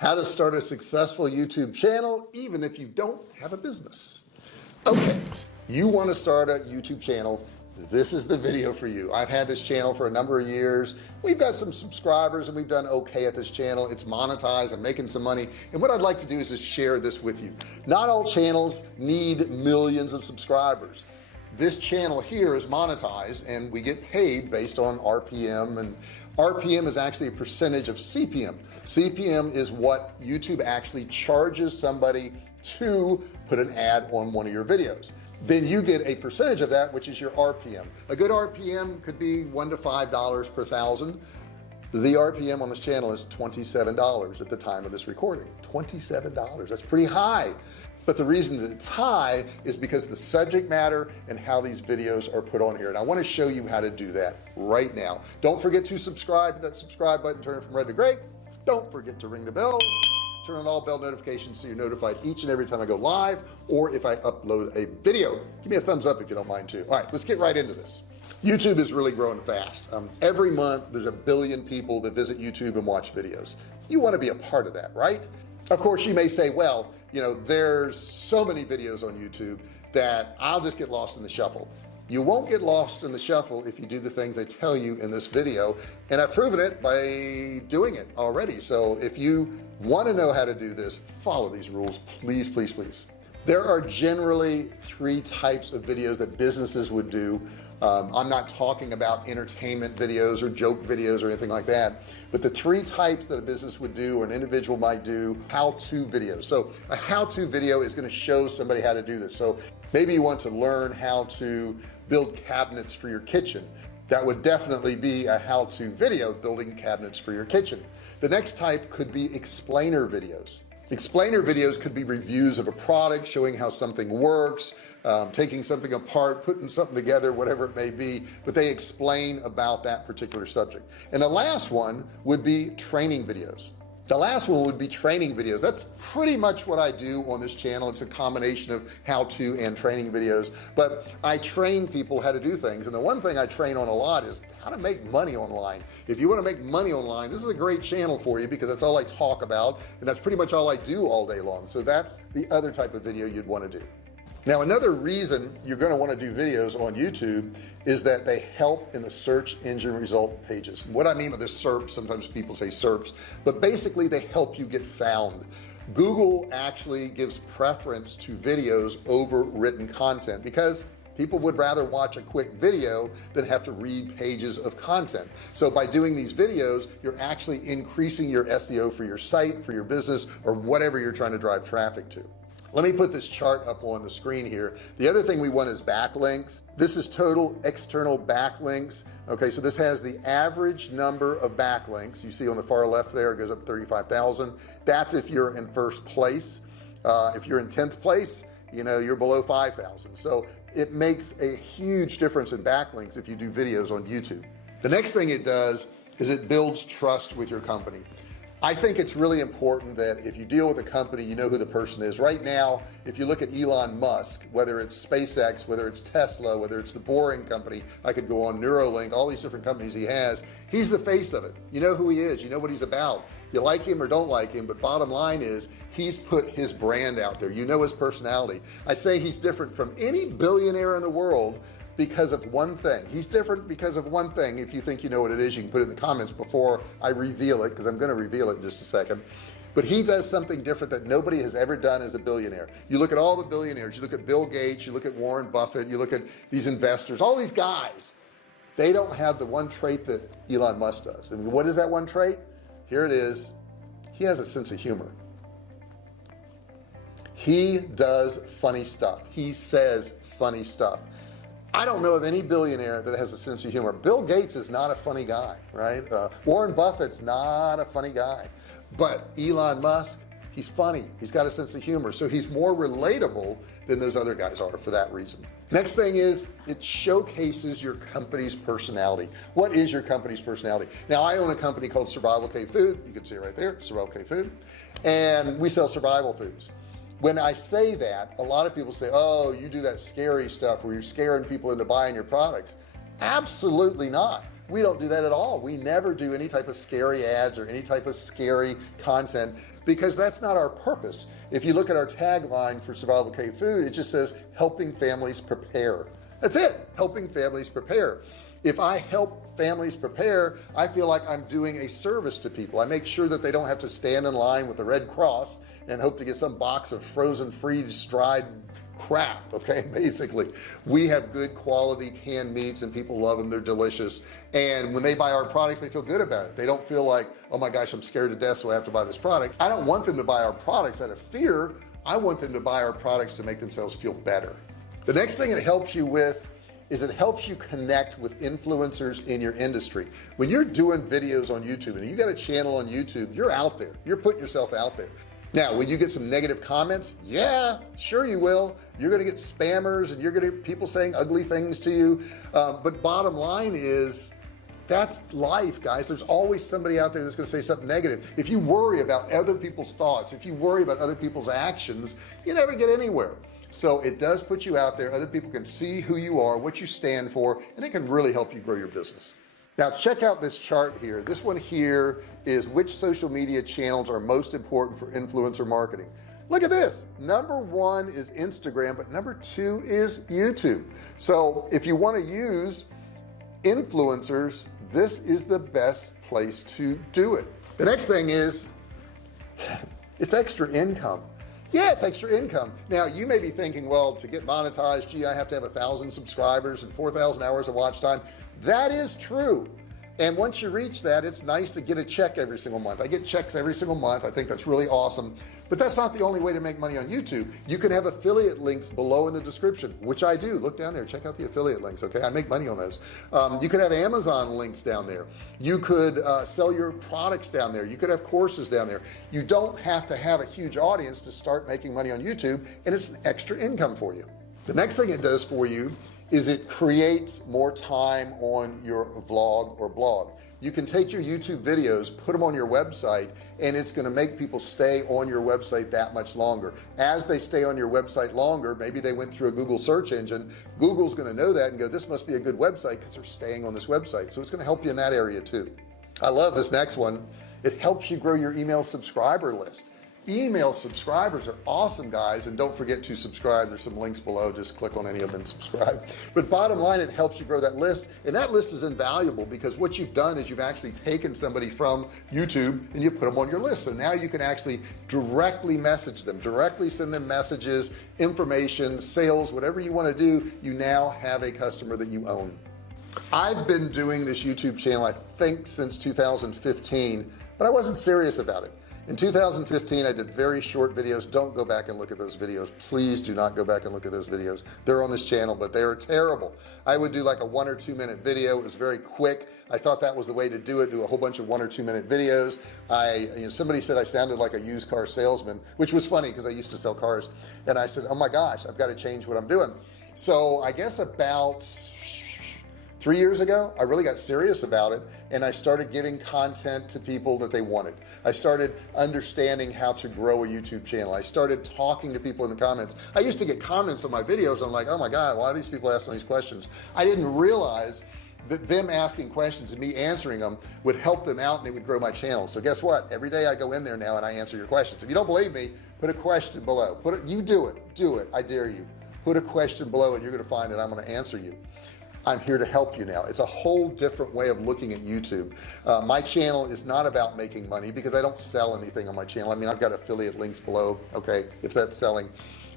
How to start a successful YouTube channel even if you don't have a business. Okay, you want to start a YouTube channel, this is the video for you. I've had this channel for a number of years. We've got some subscribers and we've done okay at this channel. It's monetized, I'm making some money, and what I'd like to do is just share this with you. Not all channels need millions of subscribers. This channel here is monetized and we get paid based on RPM, and RPM is actually a percentage of CPM. CPM is what YouTube actually charges somebody to put an ad on one of your videos. Then you get a percentage of that, which is your RPM. A good RPM could be $1 to $5 per thousand. The RPM on this channel is $27 at the time of this recording. $27, that's pretty high. But the reason that it's high is because the subject matter and how these videos are put on here, and I want to show you how to do that right now. Don't forget to subscribe. Hit that subscribe button, turn it from red to gray. Don't forget to ring the bell, turn on all bell notifications so you're notified each and every time I go live or if I upload a video. Give me a thumbs up if you don't mind too. All right, let's get right into this. YouTube is really growing fast. Every month there's 1 billion people that visit YouTube and watch videos. You want to be a part of that, right? Of course you may say, well, you know, there's so many videos on YouTube that I'll just get lost in the shuffle. You won't get lost in the shuffle if you do the things I tell you in this video, and I've proven it by doing it already. So if you want to know how to do this, follow these rules, please, please, please. There are generally 3 types of videos that businesses would do. I'm not talking about entertainment videos or joke videos or anything like that, but the 3 types that a business would do or an individual might do: how-to videos. So a how-to video is going to show somebody how to do this. So maybe you want to learn how to build cabinets for your kitchen. That would definitely be a how-to video, building cabinets for your kitchen. The next type could be explainer videos. Explainer videos could be reviews of a product, showing how something works, taking something apart, putting something together, whatever it may be, but they explain about that particular subject. And the last one would be training videos. The last one would be training videos. That's pretty much what I do on this channel. It's a combination of how-to and training videos, but I train people how to do things. And the one thing I train on a lot is how to make money online. If you want to make money online, this is a great channel for you, because that's all I talk about and that's pretty much all I do all day long. So that's the other type of video you'd want to do. Now, another reason you're going to want to do videos on YouTube is that they help in the search engine result pages. What I mean by the SERPs, sometimes people say SERPs, but basically they help you get found. Google actually gives preference to videos over written content because people would rather watch a quick video than have to read pages of content. So by doing these videos, you're actually increasing your SEO for your site, for your business, or whatever you're trying to drive traffic to. Let me put this chart up on the screen here. The other thing we want is backlinks. This is total external backlinks. Okay, so this has the average number of backlinks. You see on the far left there, it goes up 35,000. That's if you're in first place. If you're in 10th place, you know, you're below 5,000. So it makes a huge difference in backlinks if you do videos on YouTube. The next thing it does is it builds trust with your company. I think it's really important that if you deal with a company, you know who the person is. Right now, if you look at Elon Musk, whether it's SpaceX, whether it's Tesla, whether it's the Boring Company, I could go on, Neuralink, all these different companies he has, he's the face of it. You know who he is, you know what he's about. You like him or don't like him, but bottom line is he's put his brand out there. You know his personality. I say he's different from any billionaire in the world because of one thing. He's different because of one thing. If you think you know what it is, you can put it in the comments before I reveal it, because I'm going to reveal it in just a second. But he does something different that nobody has ever done as a billionaire. You look at all the billionaires, you look at Bill Gates, you look at Warren Buffett, you look at these investors, all these guys, they don't have the one trait that Elon Musk does. And what is that one trait? Here it is. He has a sense of humor. He does funny stuff. He says funny stuff. I don't know of any billionaire that has a sense of humor. Bill Gates is not a funny guy, right? Warren Buffett's not a funny guy, but Elon Musk, he's funny. He's got a sense of humor. So he's more relatable than those other guys are for that reason. Next thing is it showcases your company's personality. What is your company's personality? Now, I own a company called Survival K Food. You can see it right there, Survival K Food. And we sell survival foods. When I say that, a lot of people say, oh, you do that scary stuff where you're scaring people into buying your products. Absolutely not. We don't do that at all. We never do any type of scary ads or any type of scary content, because that's not our purpose. If you look at our tagline for Survival Cave Food, it just says helping families prepare. That's it, helping families prepare. If I help families prepare, I feel like I'm doing a service to people. I make sure that they don't have to stand in line with the Red Cross and hope to get some box of frozen freeze-dried crap. Okay, basically we have good quality canned meats and people love them. They're delicious, and when they buy our products, they feel good about it. They don't feel like, oh my gosh, I'm scared to death, so I have to buy this product. I don't want them to buy our products out of fear. I want them to buy our products to make themselves feel better. The next thing it helps you with is it helps you connect with influencers in your industry. When you're doing videos on YouTube and you got a channel on YouTube, you're out there, you're putting yourself out there. Now, when you get some negative comments, yeah, sure you will. You're going to get spammers and you're going to get people saying ugly things to you. But bottom line is, that's life, guys. There's always somebody out there that's going to say something negative. If you worry about other people's thoughts, if you worry about other people's actions, you never get anywhere. So it does put you out there. Other people can see who you are, what you stand for, and it can really help you grow your business. Now check out this chart here. This one here is which social media channels are most important for influencer marketing. Look at this. Number 1 is Instagram, but number 2 is YouTube. So if you want to use influencers, this is the best place to do it. The next thing is it's extra income. Yeah, it's extra income. Now you may be thinking, well, to get monetized, gee, I have to have 1,000 subscribers and 4,000 hours of watch time. That is true. And once you reach that, it's nice to get a check every single month. I get checks every single month. I think that's really awesome. But that's not the only way to make money on YouTube. You can have affiliate links below in the description, which I do. Look down there, check out the affiliate links. Okay, I make money on those. You could have Amazon links down there. You could sell your products down there. You could have courses down there. You don't have to have a huge audience to start making money on YouTube, and it's an extra income for you. The next thing it does for you is it creates more time on your vlog or blog. You can take your YouTube videos, put them on your website, and it's going to make people stay on your website that much longer. As they stay on your website longer, maybe they went through a Google search engine, Google's going to know that and go, this must be a good website because they're staying on this website. So it's going to help you in that area too. I love this next one. It helps you grow your email subscriber list. Email subscribers are awesome, guys, and don't forget to subscribe. There's some links below, just click on any of them and subscribe. But bottom line, it helps you grow that list, and that list is invaluable because what you've done is you've actually taken somebody from YouTube and you put them on your list. So now you can actually directly message them, directly send them messages, information, sales, whatever you want to do. You now have a customer that you own. I've been doing this YouTube channel, I think, since 2015, but I wasn't serious about it. In 2015, I did very short videos. Don't go back and look at those videos. Please do not go back and look at those videos. They're on this channel, but they are terrible. I would do like a 1 or 2 minute video. It was very quick. I thought that was the way to do it. Do a whole bunch of 1 or 2 minute videos. Somebody said I sounded like a used car salesman, which was funny because I used to sell cars. And I said, oh my gosh, I've got to change what I'm doing. So I guess about 3 years ago, I really got serious about it, and I started giving content to people that they wanted. I started understanding how to grow a YouTube channel. I started talking to people in the comments. I used to get comments on my videos, and I'm like, oh my God, why are these people asking these questions? I didn't realize that them asking questions and me answering them would help them out, and it would grow my channel. So guess what? Every day I go in there now and I answer your questions. If you don't believe me, put a question below. You do it, I dare you. Put a question below and you're going to find that I'm going to answer you. I'm here to help you now. It's a whole different way of looking at YouTube. My channel is not about making money because I don't sell anything on my channel. I mean, I've got affiliate links below, okay, if that's selling,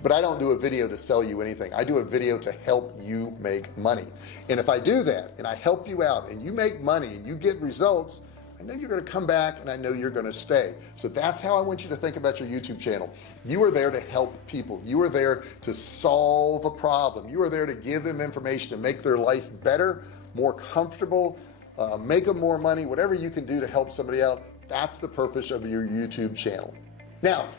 but I don't do a video to sell you anything. I do a video to help you make money. And if I do that and I help you out and you make money and you get results, I know you're going to come back and I know you're going to stay. So that's how I want you to think about your YouTube channel. You are there to help people. You are there to solve a problem. You are there to give them information to make their life better, more comfortable, make them more money, whatever you can do to help somebody out. That's the purpose of your YouTube channel. Now,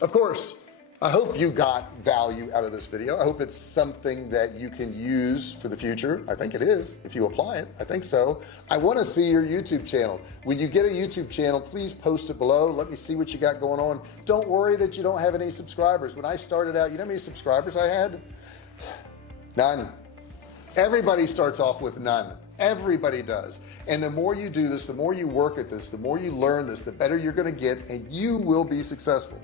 of course, I hope you got value out of this video. I hope it's something that you can use for the future. I think it is. If you apply it, I think so. I want to see your YouTube channel. When you get a YouTube channel, please post it below. Let me see what you got going on. Don't worry that you don't have any subscribers. When I started out, you know how many subscribers I had? None. Everybody starts off with none. everybody does. And the more you do this, the more you work at this, the more you learn this, the better you're going to get, and you will be successful.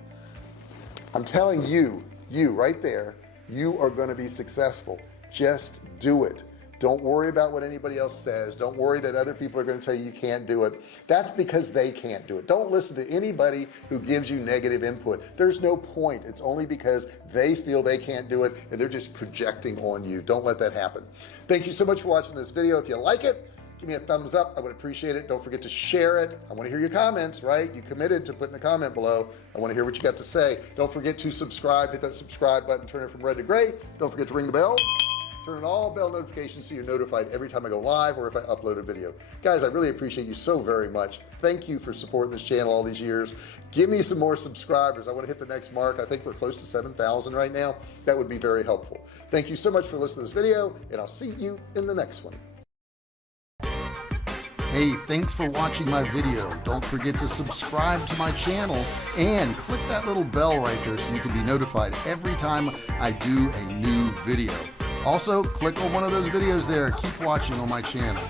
I'm telling you, right there, you are going to be successful. Just do it. Don't worry about what anybody else says. Don't worry that other people are going to tell you you can't do it. That's because they can't do it. Don't listen to anybody who gives you negative input. There's no point. It's only because they feel they can't do it and they're just projecting on you. Don't let that happen. Thank you so much for watching this video. If you like it, give me a thumbs up. I would appreciate it. Don't forget to share it. I want to hear your comments, right? You committed to putting a comment below. I want to hear what you got to say. Don't forget to subscribe. Hit that subscribe button, turn it from red to gray. Don't forget to ring the bell. Turn on all bell notifications so you're notified every time I go live or if I upload a video. Guys, I really appreciate you so very much. Thank you for supporting this channel all these years. Give me some more subscribers. I want to hit the next mark. I think we're close to 7,000 right now. That would be very helpful. Thank you so much for listening to this video, and I'll see you in the next one. Hey, thanks for watching my video. Don't forget to subscribe to my channel and click that little bell right there so you can be notified every time I do a new video. Also, click on one of those videos there. Keep watching on my channel.